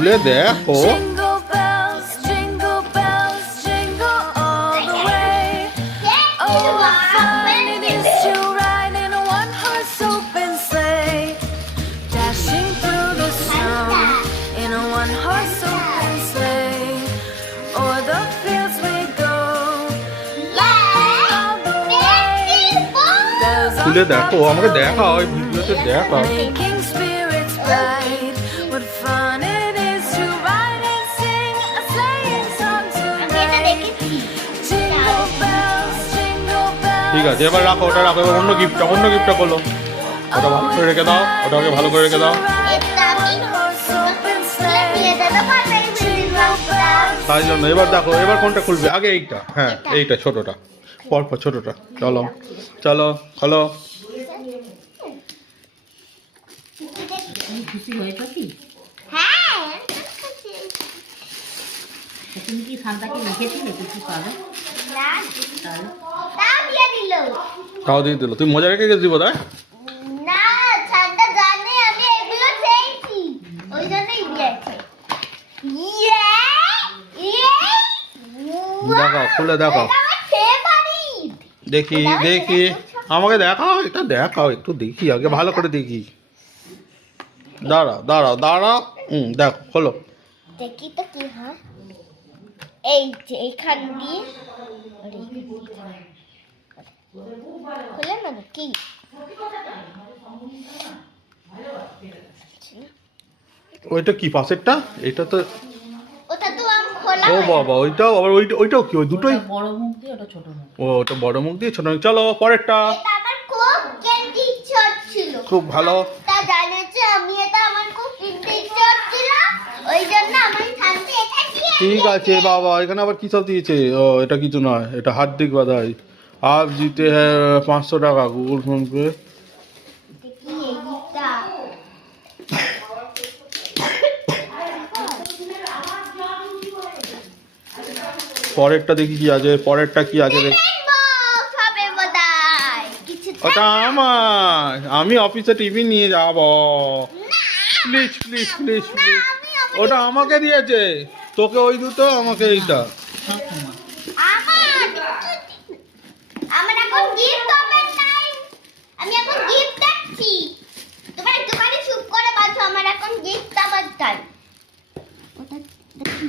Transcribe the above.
খুলে দেখো। খুলে দেখো, আমাকে দেখাও, ওই ভিডিওতে দেখাও। ঠিক আছে, এবার রাখো, ওটা রাখো। এবার অন্য গিফটটা করলো, ওটা ভালো করে রেখে দাও, ওটাকে ভালো করে রেখে দাও। তাই জন্য এবার দেখো, এবার কোনটা খুলবে আগে? এইটা, হ্যাঁ এইটা ছোটটা, পরপর ছোটটা। চলো চলো খোলো। খুশি হয়েছো কি? তুমি কি সান্তাকে লিখেছিলে কিছু পাবে? তাও দিয়ে দিল। তুমি মজা রেখে গেছি বোধ হয়। দেখাও, খুলে দেখাও, দেখি দেখি, আমাকে দেখাও, এটা দেখাও একটু দেখি, আগে ভালো করে দেখি। দাঁড়াও দাঁড়াও দাঁড়াও, দেখো খোলো। দেখি তো কি হয়। এই যে এইখান দিয়ে খুলে না কি? ওইটা কি পাশেরটা? এটা তো ওটা তো খোলা। ও বাবা, ওইটাও আবার ওইটাও কি? ওই দুটোই বড় মুখ দিয়ে, ওটা ছোট মুখ। ও, ওটা বড় মুখ দিয়ে ছোট মুখ। চলো পরেরটা। এটা আমার খুব কিনতে ইচ্ছা ছিল। খুব ভালো। তা জানেছো আমি, এটা আমার খুব কিনতে ইচ্ছা ছিল, ওই জন্য আমি থানতে এটা দিয়ে। ঠিক আছে বাবা, এখানে আবার কি সব দিয়েছে? ও এটা কিছু নয়, এটা হার্দিক বাধাই। आप जीते हैं 500 টাকা গুগল ফোন পে। দেখি এইটা পরেরটা দেখি কি আছে, পরেরটা কি আছে দেখি। বক্স হবে বোধহয় কিছু। ওটা আমার, আমি অফিসে টিভি নিয়ে যাব। প্লিজ প্লিজ প্লিজ প্লিজ, ওটা আমাকে দিয়েছে, তোকে ওই দুটো, আমাকে এইটা। আমার এখন গিফট ওপেন টাইম। আমি এখন গিফট দেখছি। তোমরা একটুখানি চুপ করে বসো, আমার এখন গিফট ওপেন টাইম। ওটা দেখি